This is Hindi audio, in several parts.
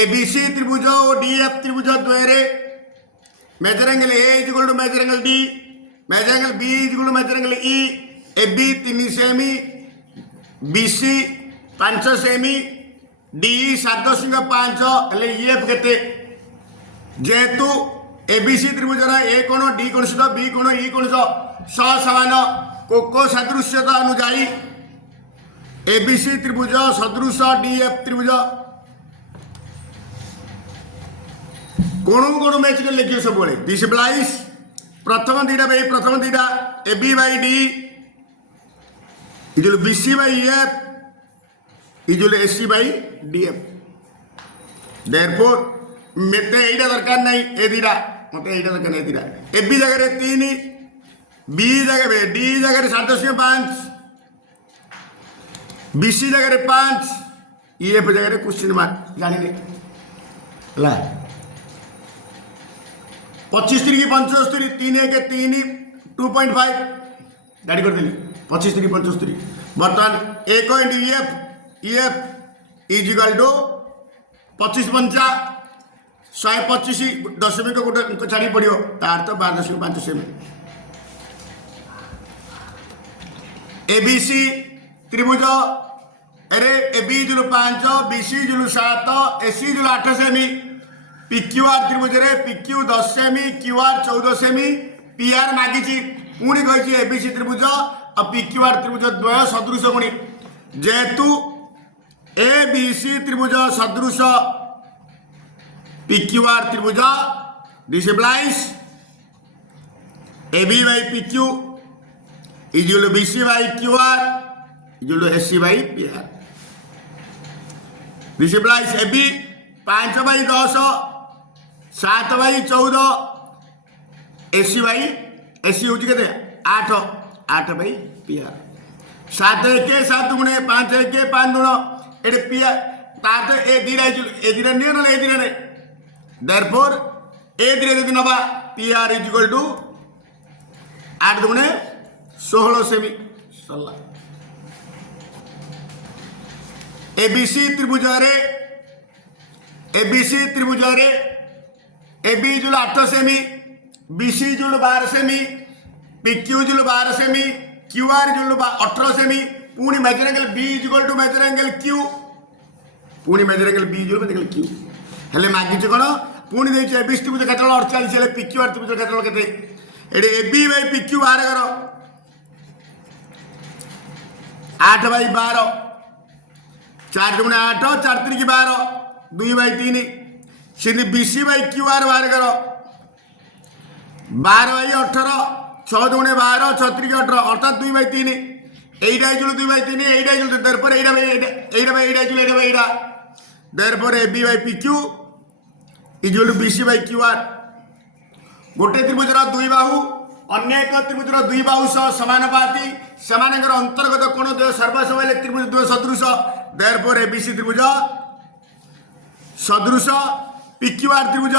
एबीसी त्रिभुज और डीएफ त्रिभुज द्वयरे measure angle A is equal to measure angle D, measure angle B is equal to measure angle E, AB 3 cm, BC 5 cm, D 7.5 हेले ईएफ केते जेहेतु एबीसी त्रिभुज ए कोण डी कोण सहित बी कोण ई कोण समान कोको सदृश्यता अनुजाई एबीसी त्रिभुज सदृश डीएफ त्रिभुज कोण कोण मैच कर लिखिए सब दिस ब्लाइस प्रथम दीटा भाई प्रथम दीटा A B by D equal B C by F equal S C by D F therefore मते एटा दरकार नहीं ए दीटा मते एटा दरकार नहीं दीटा ए बी जगह 3 बी जगह डी जगह 7.5 बी सी जगह 5 ई एफ जगह क्वेश्चन मार्क जानिले ला 25 3 75 3 1 3 2.5 गाड़ी कर देली 25 3 75 बर्तमान एक EF EF is equal to 25 पंचा 125 दशमिक गोटे छाड़ी पड़ो तार तो 12.5 सेमी एबीसी त्रिभुज अरे एबी जुलू 5 बीसी जुलू 7 एसी जुलू 8 सेमी पिक्यूआर त्रिभुज रे PQ 10 cm QR 14 cm PR मागिची पुणी कही एबीसी त्रिभुज और पिक्यूआर त्रिभुज द्वय सदृश गुणी जेहेतु एबीसी त्रिभुज सदृश पिक्यूआर त्रिभुज this implies AB by PQ is equal to BC by QR is equal to SC by PR. This implies AB 5 by 10 7 by 14 AC by AC हूँ के 8 8 बाई PR 7 1 7 गुणे 5 1 5 गुण ये PR तार ए दीटा नहीं ना ए दीटा नहीं देयरफॉर ए दीटा यदि नबा PR इज इक्वल टू 8 गुणे 16 सेमी सरला एबीसी त्रिभुज रे एबीसी त्रिभुज रे एबी जुल 8 सेमी बीसी जुल 12 सेमी पीक्यू जुल 12 सेमी क्यूआर जुल 18 सेमी पुणी measure angle B is equal to measure angle Q पुणी मेजर एंगल बी जुल मेजर एंगल क्यू हेले मागिछ कोन पुणी देछि एबी त्रिभुज क्षेत्रफल 48 हेले पीक्यूआर त्रिभुज क्षेत्रफल केते एडे एबी बाय पीक्यू बाहर करो 8 बाई 12 4 गुणे 8 4 3 12 2 by 3 Sidhi BC by QR बाहर करो 12 बाई 18 6 गुणे 12 6 3 18 अर्थात 2 by 3 Etah इजुल 2 by 3 Etah इजुल therefore Etah by एटा इजुल एटा बाई एटा therefore AB by PQ equal BC by QR गोटे त्रिभुजर दुई बाहु अन्य एक त्रिभुजर दुई बाहु सह समानुपाती सेमानकर अंतर्गत कोण द्वय सर्वसमय त्रिभुज द्वय सदृश देयरफॉर एबीसी त्रिभुज सदृश पिक्यूआर त्रिभुज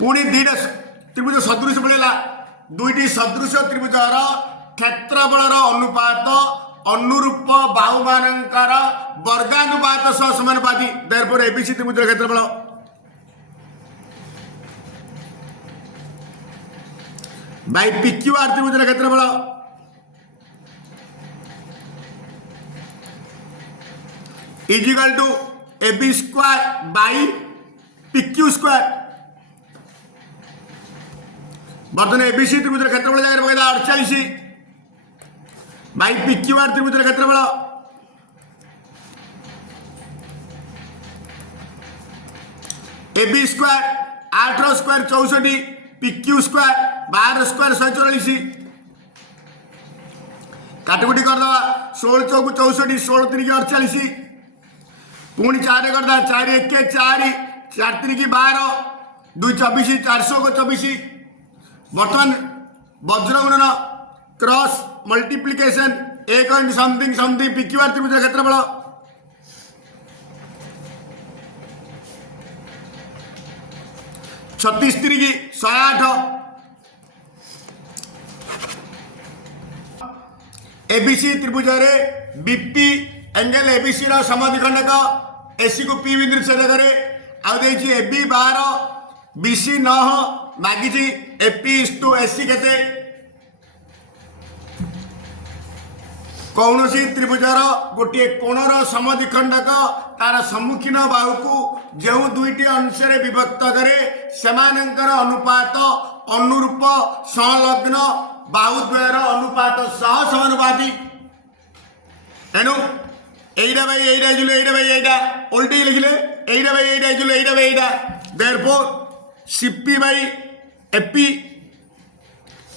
पुणी दुईटा त्रिभुज सदृश मिलला दुईटी सदृश त्रिभुजर क्षेत्रफल अनुपात अनुरूप बाहु मानकर वर्गानुपात सह समानुपाती देयरफॉर एबीसी त्रिभुज क्षेत्रफल बाई पिक्यूआर त्रिभुज क्षेत्रफल is equal to AB square by PQ square बर्तमान एबीसी त्रिभुज क्षेत्रफल जगह पकड़ा 48 बाई पिक्यूआर त्रिभुज क्षेत्रफल AB square 8 square 64 PQ square 12 square 144 काटकुटी करदे 16 चौक 64 16 3 48 पुणी 4 करदा 4 1 4 4 3 12 2 24 400 को 24 बर्तमान वज्र गुणन क्रॉस मल्टीप्लिकेशन एक समथिंग समथिंग पिक्यूआर त्रिभुज क्षेत्रफल 36 3 108 एबीसी त्रिभुज रे बीपी एंगल एबीसी रो समद्विखंडक एसी को पी बिंदु छेद करे आ देछि एबी 12 बीसी 9 मागिछि एपी टू एसी केते कौन सी त्रिभुजार गोटे कोणर समद्विखंडक तार सम्मुखीन बाहु को जो दुईटी अंश विभक्त करे सेमानंकर अनुपात अनुरूप संलग्न बाहुद्वयर अनुपात सह समानुपाती तेणु एटा भाई एटा जुले एटा भाई एटा उल्टी लिखले एटा भाई एटा जुले एटा भाई एटा therefore CP by AP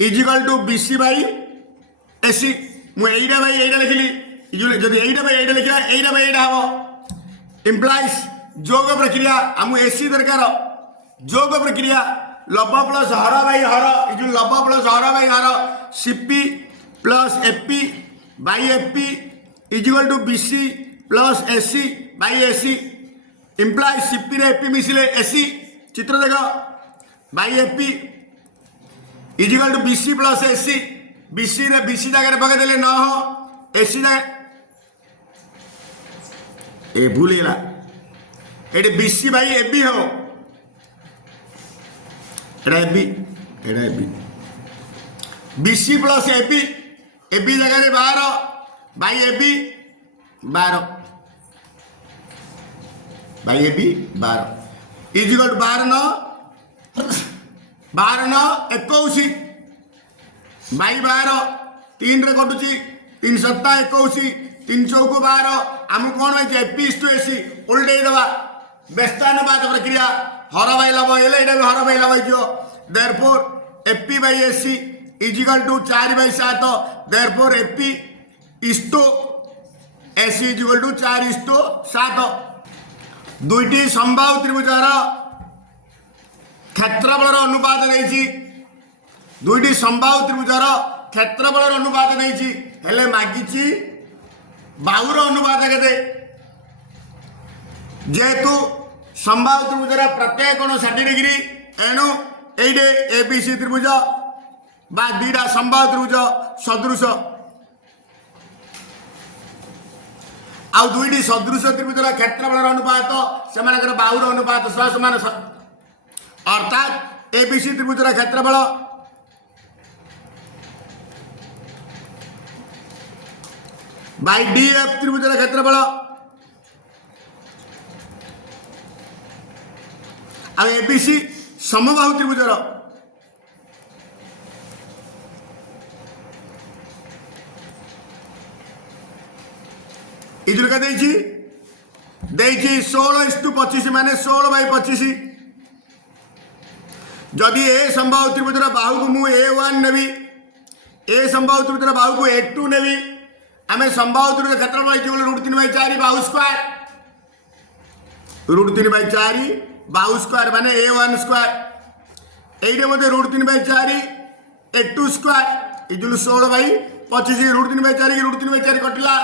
is equal to BC by AC मु एटा भाई एटा लिखली जदि एटा भाई एटा लिखला एटा भाई एटा हबो इंप्लाइज जोग प्रक्रिया आमु एसी दरकार जोग प्रक्रिया लब प्लस हर बाई हर ये लब प्लस हर बाई हर CP plus AP by AP is equal to BC plus AC by AC implies CP रे एपी मिसिले एसी चित्र देख by AP is equal to BC plus AC BC रे बीसी जगह पकड़देले 9 एसी ए भूलगला ये बीसी बाई एबी हो AB BC plus AB AB जगह 12 by AB 12 by AB 12 is equal to 12 9 21 by 12 3 रे कटुची 3 7 21 3 चौक 12 आम कौन है एपी टू एसी उल्टे दबा व्यस्तानुपात प्रक्रिया हर बाई लभ हेले भी हर बाई लभ हो therefore AP by AC is equal to 4 by 7 therefore AP is to AC is equal to 4 is to 7 दुईटी संभाव त्रिभुजार क्षेत्रफल अनुपात नहीं दुईटी संभाव त्रिभुजार क्षेत्रफल अनुपात नहीं हेले मागिची बाहुर अनुपात केते जेहेतु संभाव त्रिभुजार प्रत्येक कोण 60 डिग्री एणु एइडे एबीसी त्रिभुज बा दीटा संभाव त्रिभुज सदृश आउ दुईटी सदृश त्रिभुजर क्षेत्रफल अनुपात से बाहुर अनुपात सह समान अर्थात एबीसी त्रिभुजर क्षेत्रफल बाई डीएफ त्रिभुजर क्षेत्रफल आ एबीसी समबाहु त्रिभुजर इधर का देइछि 16:25 माने 16 बाई 25 जदि ए संभाव त्रिभुजर बाहु को मु A1 नेबी ए संभाव त्रिभुजर बाहु को A2 नेबी आमे संभाव त्रिभुजर क्षेत्रफल √3/4 बाहु स्क्वायर √3/4 बाहु स्क्वायर माने A1 स्क्वायर एइटे मते √3/4 A2 स्क्वायर इजुल 16 बाई 25 √3/4 की √3/4 कटिला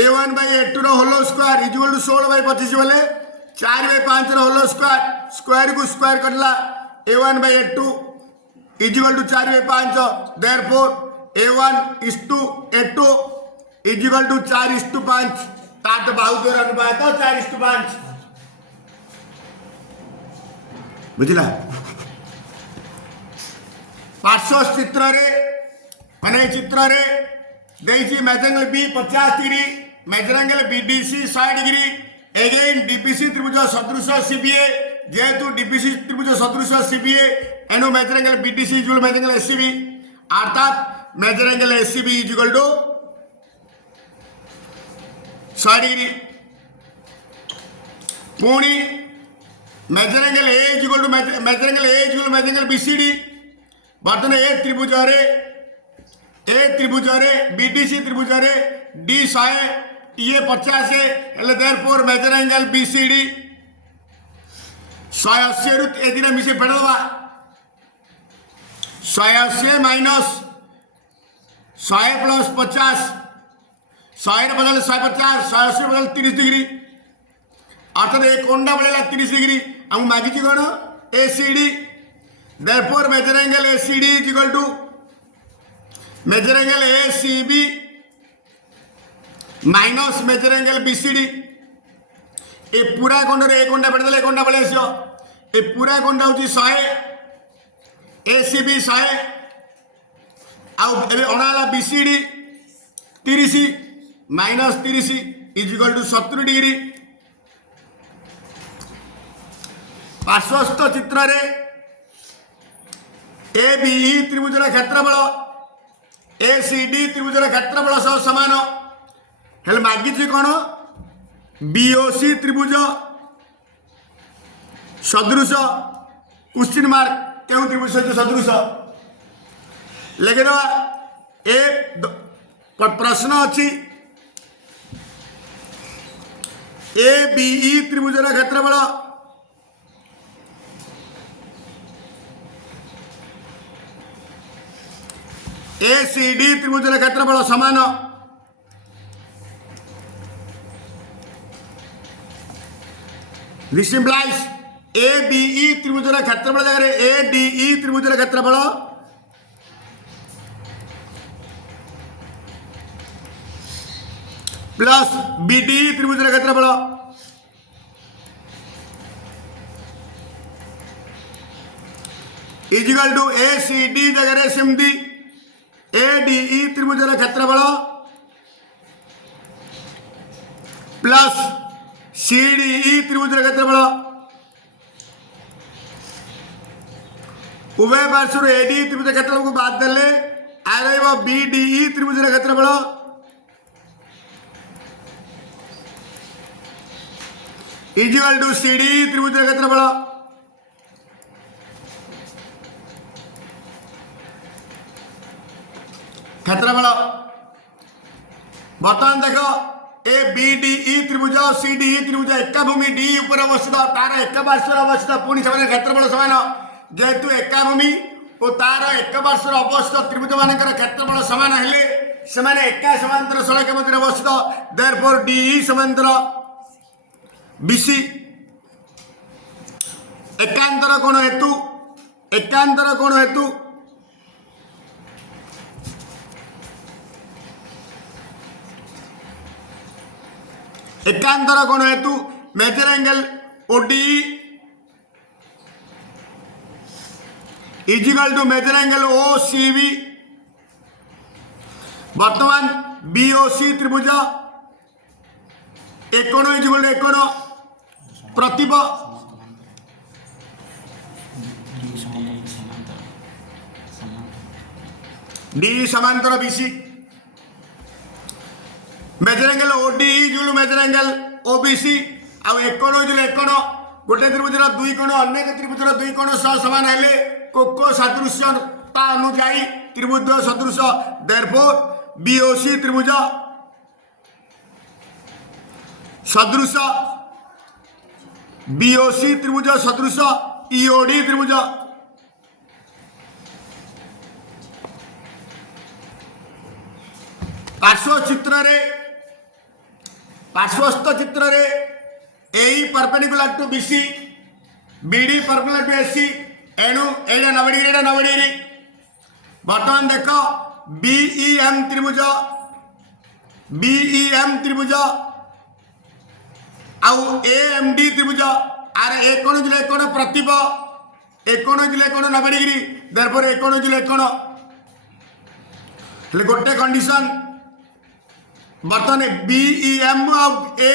A1 बाई A2 रो होलो स्क्वायर इजुल 16 बाई 25 बोले 4 बाई 5 रो होलो स्क्वायर स्क्वायर को स्क्वायर कटला A1 by A2 equal to 4 by 5 therefore A1 is to A2 equal to 4:5 तात बाहुद्वयर अनुपात 4:5 बुझला पार्श्व चित्र रे माने चित्र रे देइछि measure B 50 degree measure angle BDC 60 degree again DBC त्रिभुज सदृश सीबीए जेहेतु डीबीसी त्रिभुज सदृश सीबीए एनो measure angle BDC equal measure angle ACB अर्थात measure angle ACB is equal to 60 degree पुणी measure angle A is equal to measure angle A is equal measure angle BCD बर्तन ए त्रिभुज रे बीडीसी त्रिभुज रे डी 100 टीए 50 हेले देयरफॉर मेजर एंगल बीसीडी 180 रु ए दिन मिसे फेडवा 180 माइनस 100 प्लस 50 100 बदल 150 180 बदल 30 डिग्री अर्थात एक कोणा बदला 30 डिग्री हम मागिची कोण ACD therefore measure angle ACD is equal to measure angle ACB minus measure angle BCD ए पूरा कोण रे कोणटा पड़देले कोणटा पळे आसियो ए पूरा कोणटा होची 100 एसीबी 100 आउ एबे अणाला BCD 30 minus 30 is equal to 70 degree पार्श्वस्थ चित्र रे ए बी त्रिभुजर क्षेत्रफल ए सी डी त्रिभुजर क्षेत्रफल सह समान हेले मागिछि कोन बीओसी त्रिभुज सदृश क्वेश्चन मार्क केउ त्रिभुज सदृश लिखिदवा ए प्रश्न अछि ए बी त्रिभुजर क्षेत्रफल ए सी डी त्रिभुजर क्षेत्रफल समान दिस इंप्लाइज ए बी त्रिभुजर क्षेत्रफल जगह ए डी त्रिभुजर क्षेत्रफल प्लस बी डी त्रिभुजर क्षेत्रफल is equal to A C D जगह सेमती ए डी त्रिभुजर क्षेत्रफल प्लस सी डी त्रिभुजर क्षेत्रफल उभय पार्श्व ए डी त्रिभुज क्षेत्रफल को बाद देले आरेबो बी डी त्रिभुजर क्षेत्रफल is equal to C D त्रिभुजर क्षेत्रफल क्षेत्रफल बर्तमान देख ए बी डी त्रिभुज सी डी त्रिभुज एका भूमि डी ऊपर अवस्थित तार एक पार्श्व अवस्थित पुणी से क्षेत्रफल समान जेहेतु एका भूमि और तार एक पार्श्व अवस्थित त्रिभुज मान क्षेत्रफल समान हेले से एका समांतर सड़क मध्य अवस्थित देयरफॉर डी समांतर बीसी एकांतर कोण हेतु एकांतर कोण हेतु एकांतर कोण हेतु measure angle OD is equal to measure angle O C B वर्तमान बीओसी त्रिभुज एकोण इज इक्वल टू एकोण प्रतिब डी समांतर BC measure angle OD is measure angle OBC आ एकोण इज एकोण गोटे त्रिभुजर दुई कोण अनेक त्रिभुजर दुई कोण सह समान हेले कोको सादृश्यता अनुଯାयी त्रिभुज सदृश देयरफॉर बीओसी त्रिभुज सदृश बीओसी त्रिभुज सदृश ईओडी त्रिभुज पार्श्व चित्र रे पार्श्वस्थ चित्र रे A perpendicular to BC BD perpendicular to AC एणु एडा 90 डिग्री एडा 90 डिग्री बर्तमान देख बीईएम त्रिभुज आउ एएमडी त्रिभुज आर एकोण जिले कोण प्रतिब एकोण जिले कोण 90 डिग्री देयरफॉर एकोण जिले कोण ले गोटे कंडीशन बर्तमान बीईएम ए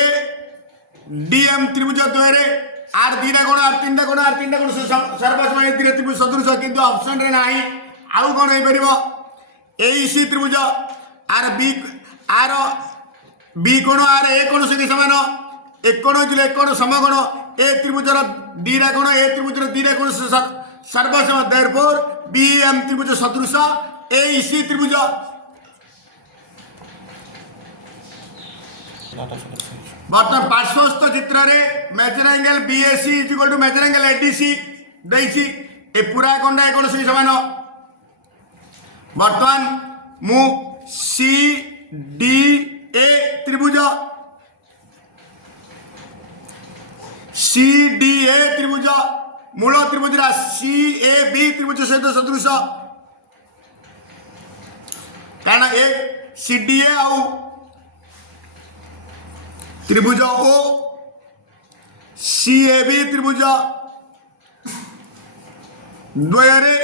डीएम त्रिभुज द्वय आर दीटा कोण आर तीनटा कोण सर्वसमान त्रिभुज सदृश किंतु ऑप्शन रे नाही आउ कोण होई परिबो एईसी त्रिभुज आर बी कोण आर ए कोण सहित समान एकोण जिले कोण समकोण ए त्रिभुजर दीटा कोण ए त्रिभुजर दीटा कोण सर्वसमान देयरफॉर बीएम त्रिभुज सदृश एईसी त्रिभुज बर्तमान पार्श्वस्थ चित्र रे measure angle BAC is equal to measure angle ADC देइछि ए पूरा कोणटा कोण सही समान बर्तमान मु सी डी ए त्रिभुज सी डी ए त्रिभुज मूल त्रिभुज सी ए बी त्रिभुज सहित सदृश कारण ए सी डी ए आउ त्रिभुज ओ सी ए बी त्रिभुज द्वयरे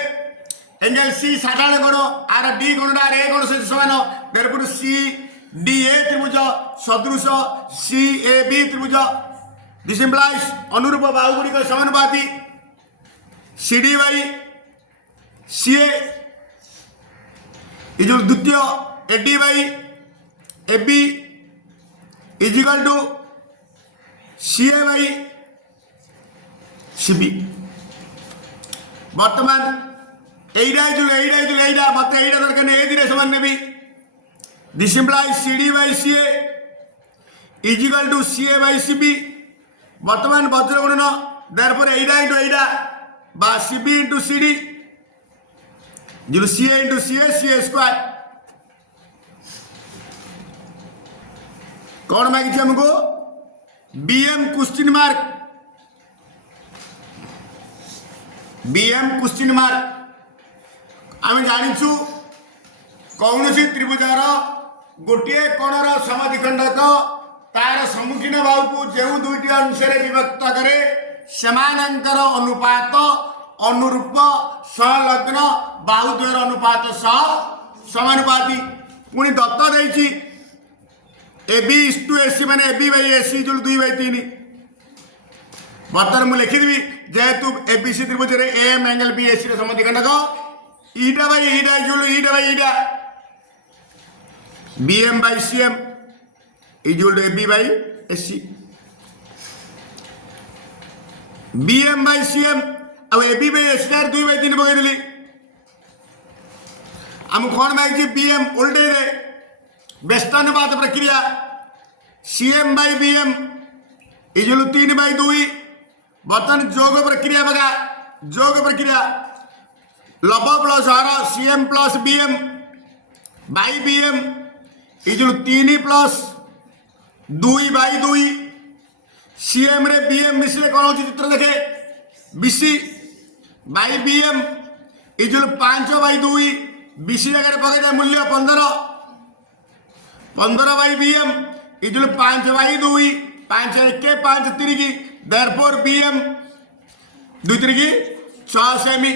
एंगल सी साधारण कोण आर डी कोण आर ए कोण सहित समान देयरफॉर सी डी ए त्रिभुज सदृश सी ए बी त्रिभुज दिस इंप्लाइज अनुरूप बाहु गुड़िक समानुपाती सी डी बाई सी ए द्वितीय A D by A B is equal to C A by C B बर्तमान एटा मत एटा दरकार नहीं ए समान नेबी this implies C D by C A is equal to C A by C B बर्तमान वज्र गुणन देयरफॉर एटा इंटू एटा बा C B into C D जो सी ए इंटू सी ए स्क्वायर कौन मांगी हमको बीएम क्वेश्चन मार्क आम जाचु कौन त्रिभुजार गोटे कोणर समद्विखंडक तार सम्मुखीन बाहु को जो दुईटी अंश विभक्त करे सेमानंकर अनुपात अनुरूप संलग्न बाहु द्वयर अनुपात सह समानुपाती पुणी दत्त देछि A B is to A C माने ए बी बाई ए सी जो 2/3 बर्तमान मुझे लिखिदेवी जेहेतु ए बी सी त्रिभुज A M angle B A C समद्विखंडक ईटा बाई ईटा इजुल ईटा बाई ईटा B M by C M equal A B by A C B M by C M अब ए बी बाई ए सी 2/3 पकईदेली आम कौन मांगी बी एम उल्टे व्यस्तानुपात प्रक्रिया C M by B M equal 3/2 बर्तमान जोग प्रक्रिया बघा जोग प्रक्रिया लब प्लस हर C M plus B M by B M equal 3 plus 2/2 C M रे बी एम मिसले कौन हो चित्र देखे BC by B M equal 5/2 BC जगह पकड़ मूल्य 15 by B M equal 5/2 5 1 5 3 therefore B M 2 3 6 semi